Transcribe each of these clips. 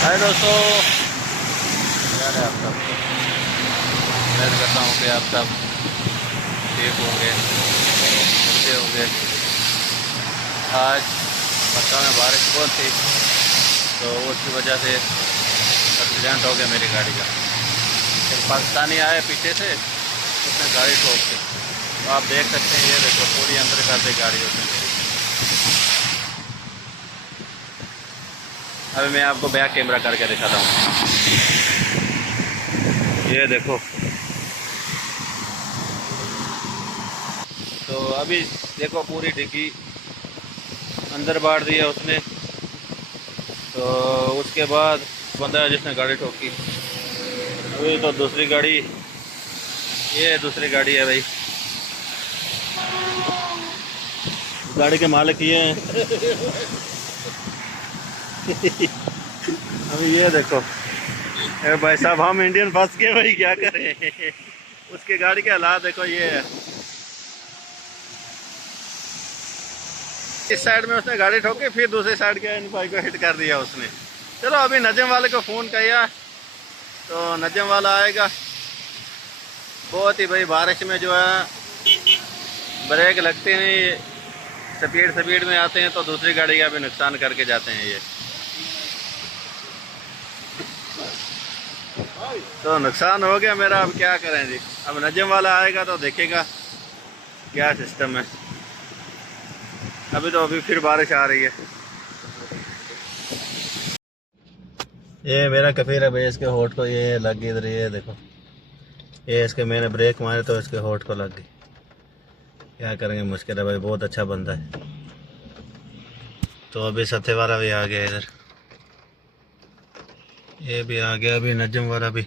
हाय दोस्तों, यार आप सब उम्मीद करता हूँ कि आप सब ठीक होंगे, अच्छे होंगे। आज मक्का में बारिश बहुत थी, तो उसकी वजह से एक्सीडेंट हो गया मेरी गाड़ी का। एक पाकिस्तानी आए पीछे से, उसने गाड़ी ठोक दी। तो आप देख सकते हैं, ये देखो पूरी अंदर कर दी गाड़ी उसने मेरी। अभी मैं आपको बैक कैमरा करके दिखाता हूँ। ये देखो, तो अभी देखो पूरी डिग्गी अंदर बांट दिया उसने। तो उसके बाद बंदा जिसने गाड़ी ठोकी, अभी तो दूसरी गाड़ी, ये दूसरी गाड़ी है भाई। गाड़ी के मालिक ये हैं। अभी ये देखो, अरे भाई साहब हम इंडियन फंस गए भाई, क्या करें। उसकी गाड़ी के हालात देखो, ये है। इस साइड में उसने गाड़ी ठोकी, फिर दूसरी साइड के इन भाई को हिट कर दिया उसने। चलो अभी नजम वाले को फ़ोन किया, तो नजम वाला आएगा। बहुत ही भाई बारिश में जो है ब्रेक लगते नहीं, स्पीड में आते हैं, तो दूसरी गाड़ी का भी नुकसान करके जाते हैं ये। तो नुकसान हो गया मेरा, अब क्या करें जी। अब नजम वाला आएगा तो देखेगा क्या सिस्टम है। अभी फिर बारिश आ रही है। ये मेरा कफीर है भाई, इसके होठ को ये लग गई इधर, ये देखो, ये इसके मैंने ब्रेक मारे तो इसके होठ को लग गई। क्या करेंगे, मुश्किल है भाई, बहुत अच्छा बंदा है। तो अभी सत्य वाला भी आ गया इधर, ये भी आ गया, अभी नजम वाला भी।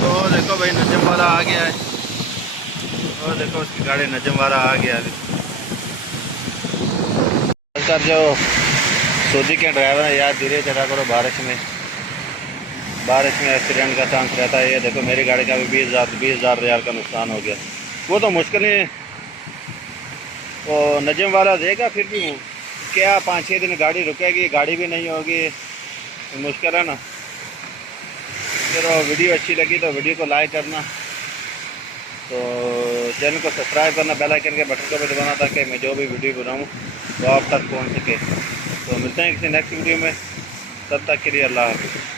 तो देखो भाई नजम वाला आ गया है, और देखो उसकी गाड़ी नजम वाला आ गया अभी। सर जो सऊदी के ड्राइवर है यार, धीरे चला करो, बारिश में एक्सीडेंट का चांस रहता है। ये देखो मेरी गाड़ी का भी 20,000 रियाल का नुकसान हो गया। वो तो मुश्किल ही, वो नजम वाला देगा, फिर भी क्या 5-6 दिन गाड़ी रुकेगी, गाड़ी भी नहीं होगी, मुश्किल है ना। चलो वीडियो अच्छी लगी तो वीडियो को लाइक करना, तो चैनल को सब्सक्राइब करना, बेल आइकन के बटन को भी दबाना, ताकि मैं जो भी वीडियो बनाऊँ वो आप तक पहुँच सके। तो मिलते हैं किसी नेक्स्ट वीडियो में, तब तक के लिए अल्लाह हाफ़िज़।